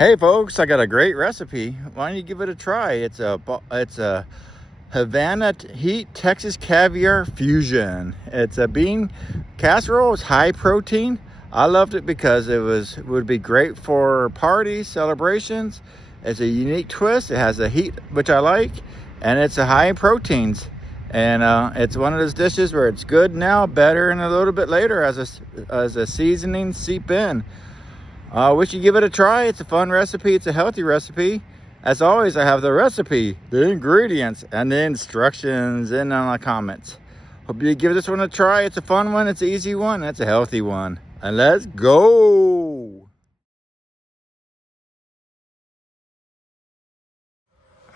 Hey folks, I got a great recipe. Why don't you give it a try? It's a Havana Heat Texas Caviar fusion. It's a bean casserole. It's high protein. I loved it because would be great for parties, celebrations. It's a unique twist. It has a heat, which I like, and it's a high in proteins. And it's one of those dishes where it's good now, better, and a little bit later as a seasoning seep in. Wish you give it a try. It's a fun recipe. It's a healthy recipe. As always, I have the recipe, the ingredients, and the instructions in the comments. Hope you give this one a try. It's a fun one. It's an easy one. It's a healthy one. And let's go.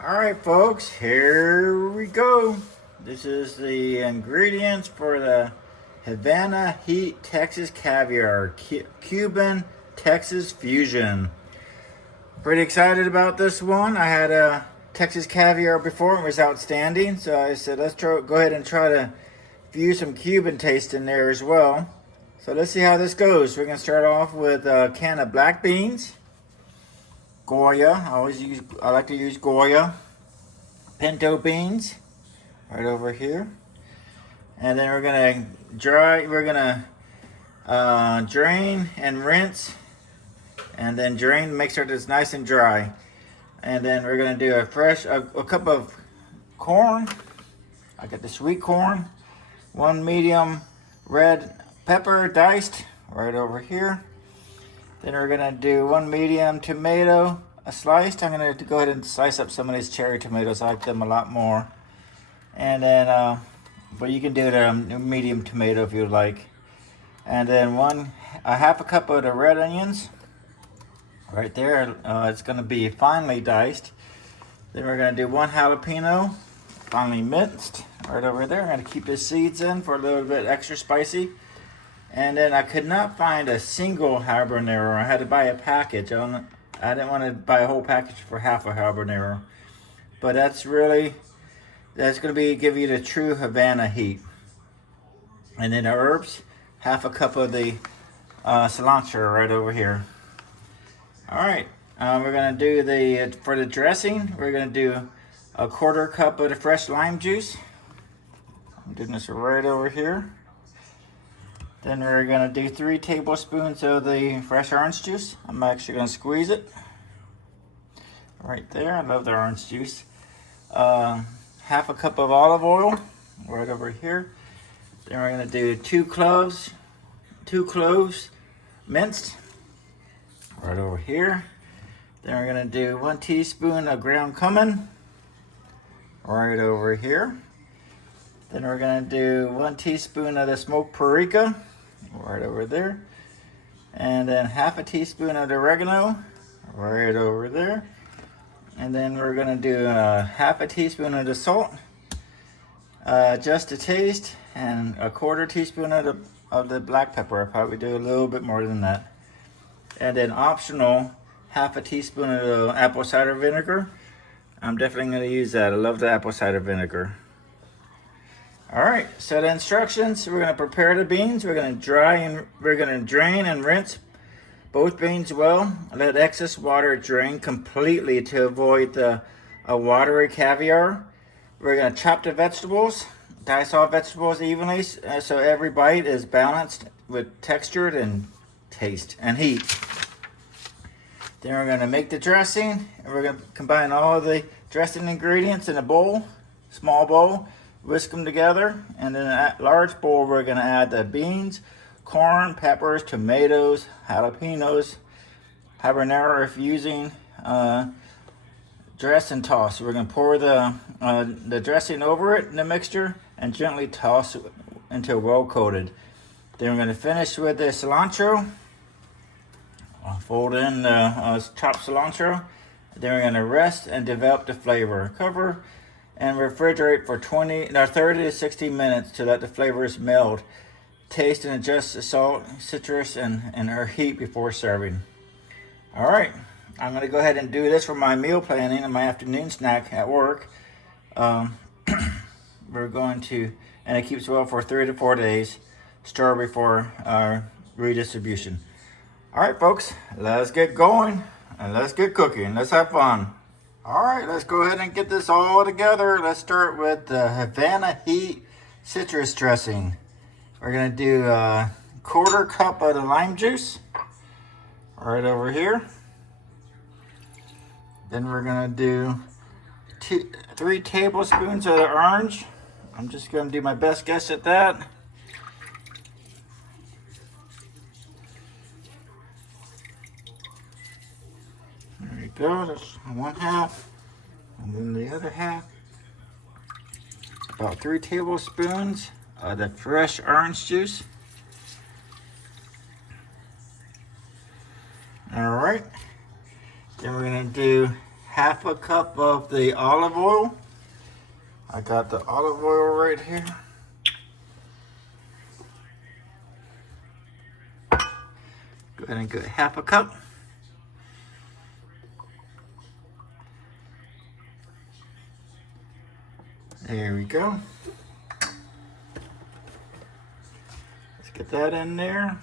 All right, folks, here we go. This is the ingredients for the Havana Heat Texas Caviar Cuban Texas fusion. Pretty excited about this one. I had a Texas caviar before and it was outstanding, so I said let's go ahead and try to fuse some Cuban taste in there as well. So let's see how this goes. We're gonna start off with a can of black beans, Goya. I like to use Goya. Pinto beans, right over here. And then we're gonna drain and rinse, and then drain, make sure that it's nice and dry. And then we're gonna do a cup of corn. I got the sweet corn, 1 medium red pepper diced right over here. Then we're gonna do 1 medium tomato, sliced. I'm gonna go ahead and slice up some of these cherry tomatoes. I like them a lot more. And then, but you can do it a medium tomato if you like. And then a half a cup of the red onions, right there. It's going to be finely diced. Then we're going to do 1 jalapeno, finely minced, right over there. I'm going to keep the seeds in for a little bit extra spicy. And then I could not find a single habanero. I had to buy a package. I didn't want to buy a whole package for half a habanero. But that's going to give you the true Havana heat. And then the herbs, half a cup of the cilantro right over here. All right, we're gonna do for the dressing, we're gonna do a 1/4 cup of the fresh lime juice. I'm doing this right over here. Then we're gonna do 3 tablespoons of the fresh orange juice. I'm actually gonna squeeze it right there. I love the orange juice. Half a cup of olive oil right over here. Then we're gonna do 2 cloves minced right over here. Then we're gonna do 1 teaspoon of ground cumin right over here. Then we're gonna do 1 teaspoon of the smoked paprika right over there. And then half a teaspoon of the oregano right over there. And then we're gonna do half a teaspoon of the salt, just to taste, and a 1/4 teaspoon of the black pepper. I'll probably do a little bit more than that. And then optional, half a teaspoon of the apple cider vinegar. I'm definitely going to use that. I love the apple cider vinegar. All right, so the instructions: we're going to prepare the beans. We're going to drain and rinse both beans well. Let excess water drain completely to avoid a watery caviar. We're going to chop the vegetables, dice all vegetables evenly so every bite is balanced with texture and taste and heat. Then we're going to make the dressing, and we're going to combine all the dressing ingredients in a bowl, small bowl, whisk them together, and then in a large bowl we're going to add the beans, corn, peppers, tomatoes, jalapeños, habanero if using, dress and toss. So we're going to pour the dressing over it in the mixture and gently toss it until well coated. Then we're going to finish with the cilantro. I'll fold in the chopped cilantro. Then we're going to rest and develop the flavor. Cover and refrigerate for 30 to 60 minutes to let the flavors meld. Taste and adjust the salt, citrus, and her heat before serving. All right, I'm going to go ahead and do this for my meal planning and my afternoon snack at work. We're going to, and it keeps well for 3 to 4 days. Stir before redistribution. All right, folks, let's get going. and let's get cooking. Let's have fun. All right, let's go ahead and get this all together. Let's start with the Havana Heat citrus dressing. We're gonna do a 1/4 cup of the lime juice right over here. Then we're gonna do 3 tablespoons of the orange. I'm just gonna do my best guess at that. There you go, that's 1/2. And then the other half, about 3 tablespoons of the fresh orange juice. All right, then we're gonna do 1/2 cup of the olive oil. I got the olive oil right here. Go ahead and get 1/2 cup. There we go. Let's get that in there.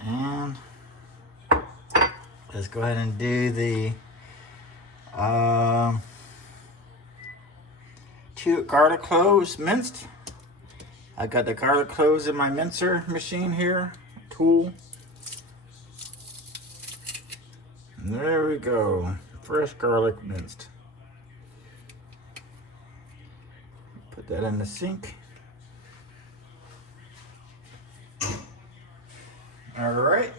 And let's go ahead and do the 2 garlic cloves minced. I got the garlic cloves in my mincer machine here, tool. And there we go, fresh garlic minced. Put that in the sink. All right,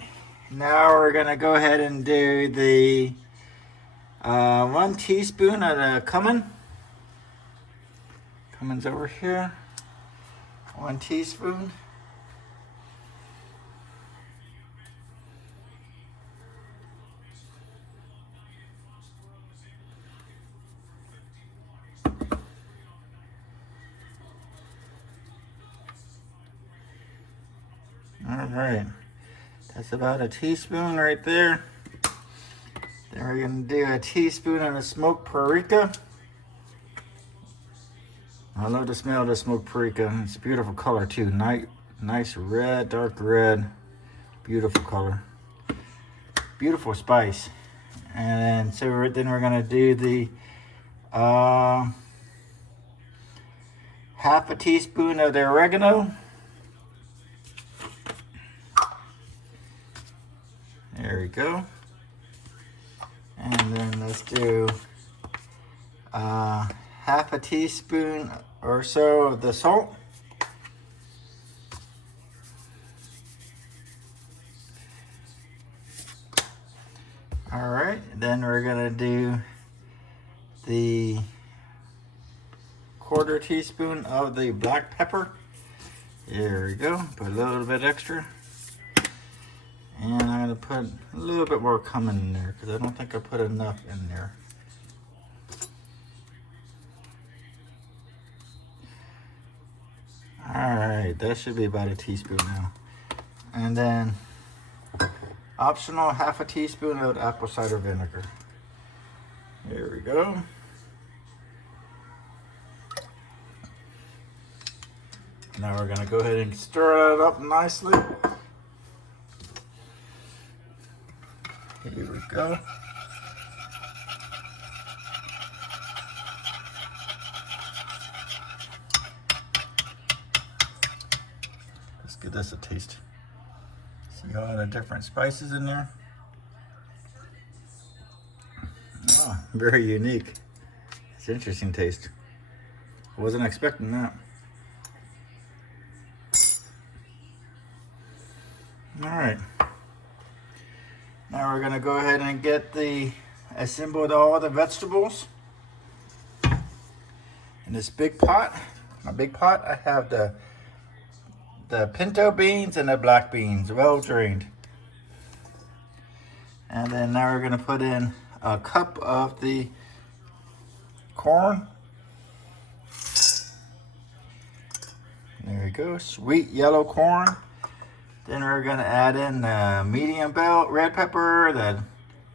now we're gonna go ahead and do the 1 teaspoon of the cumin. Cumin's over here. 1 teaspoon. All right, that's about a teaspoon right there. Then we're gonna do a teaspoon of the smoked paprika. I love the smell of the smoked paprika. It's a beautiful color too. Nice red, dark red, beautiful color. Beautiful spice. And so then we're gonna do the 1/2 teaspoon of the oregano. There we go. And then let's do 1/2 teaspoon or so of the salt. All right, then we're gonna do the 1/4 teaspoon of the black pepper. There we go, put a little bit extra. And I'm gonna put a little bit more cumin in there because I don't think I put enough in there. All right, that should be about a teaspoon now. And then optional 1/2 teaspoon of apple cider vinegar. There we go. Now we're gonna go ahead and stir that up nicely. Here we go. Let's give this a taste. See all the different spices in there? Oh, very unique. It's an interesting taste. I wasn't expecting that. All right. Now we're gonna go ahead and get assembled all the vegetables in this big pot. My big pot, I have the pinto beans and the black beans, well drained. And then now we're gonna put in a cup of the corn. There we go, sweet yellow corn. Then we're gonna add in the medium bell red pepper, the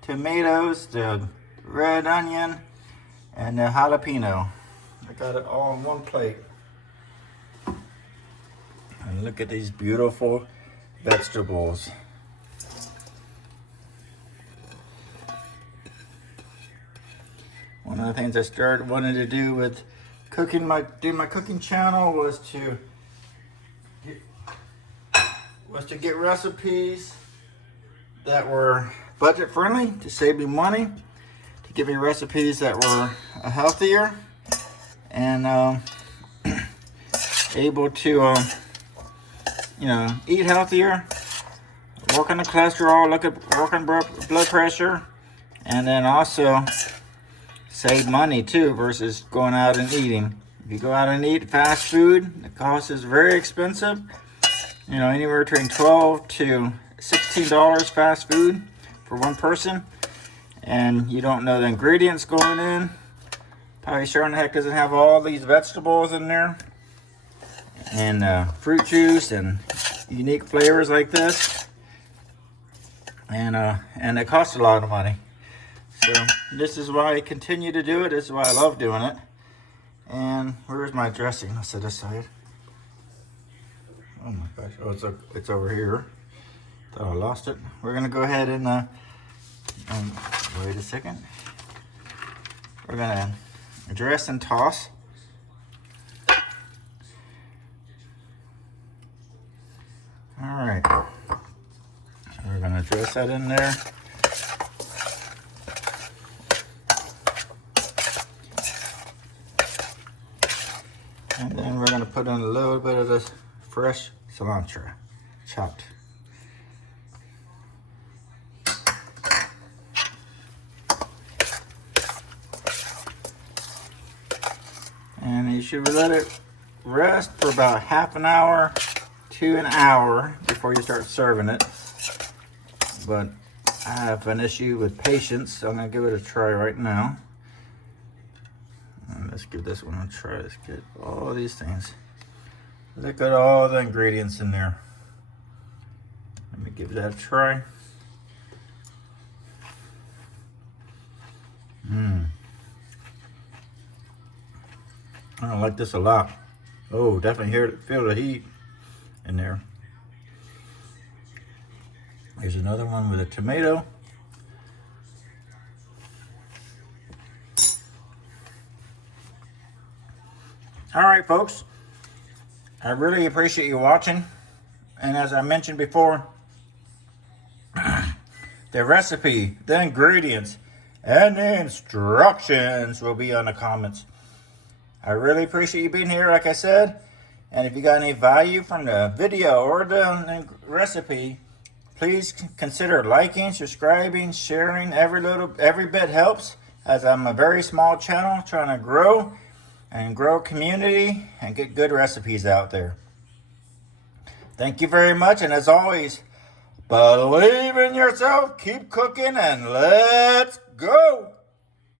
tomatoes, the red onion, and the jalapeno. I got it all on one plate. And look at these beautiful vegetables. One of the things I started wanting to do with cooking my cooking channel was to get recipes that were budget friendly, to save me money, to give me recipes that were healthier and able to eat healthier, work on the cholesterol, work on blood pressure, and then also save money too versus going out and eating. If you go out and eat fast food, the cost is very expensive. Anywhere between $12 to $16 fast food for one person, and you don't know the ingredients going in. Probably sure in the heck doesn't have all these vegetables in there, and fruit juice and unique flavors like this, and it costs a lot of money. So this is why I continue to do it. This is why I love doing it. And where's my dressing? I'll set aside. Oh my gosh! Oh, it's over here. Thought I lost it. We're gonna go ahead and wait a second. We're gonna dress and toss. All right. We're gonna dress that in there. And then we're gonna put in a little bit of this fresh cilantro, chopped. And you should let it rest for about half an hour to an hour before you start serving it. But I have an issue with patience, so I'm gonna give it a try right now. And let's give this one a try. Let's get all these things. Look at all the ingredients in there. Let me give that a try. I like this a lot. Oh, definitely feel the heat in there. Here's another one with a tomato. All right, folks. I really appreciate you watching. And as I mentioned before, the recipe, the ingredients, and the instructions will be on the comments. I really appreciate you being here, like I said. And if you got any value from the video or the recipe, please consider liking, subscribing, sharing. Every bit helps, as I'm a very small channel trying to grow community and get good recipes out there. Thank you very much, and as always, believe in yourself, keep cooking, and let's go.